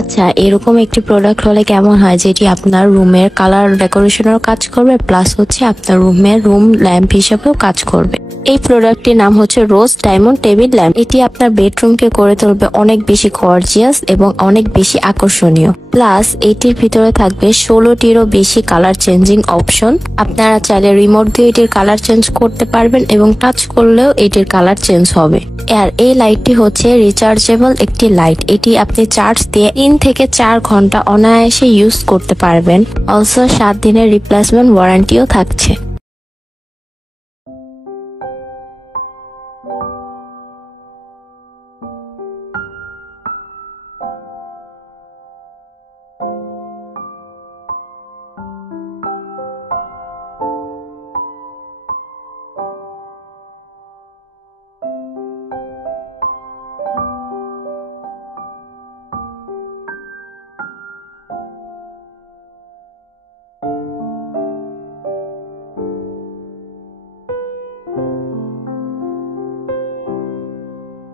আচ্ছা, এরকম একটি প্রোডাক্ট হলে কেমন হয় যেটি আপনার রুমের কালার ডেকোরেশনের কাজ করবে, প্লাস হচ্ছে আপনার রুম ল্যাম্প হিসেবেও কাজ করবে। এই প্রোডাক্টটির নাম হচ্ছে রোজ ডায়মন্ড টেবিল ল্যাম্প। এটি আপনার বেডরুমকে করে তুলবে অনেক বেশি গর্জিয়াস এবং অনেক বেশি আকর্ষণীয়। প্লাস এটির ভিতরে থাকবে 16টিরও বেশি কালার চেঞ্জিং অপশন। আপনারা চাইলে রিমোট দিয়ে এটির কালার চেঞ্জ করতে পারবেন এবং টাচ করলেও এটির কালার চেঞ্জ হবে। আর এই লাইটটি হচ্ছে রিচার্জেবল একটি লাইট। এটি আপনি চার্জ দিয়ে 3 থেকে 4 ঘন্টা অনায়াসে ইউজ করতে পারবেন। অলসো 7 দিনের রিপ্লেসমেন্ট ওয়ারেন্টিও থাকছে।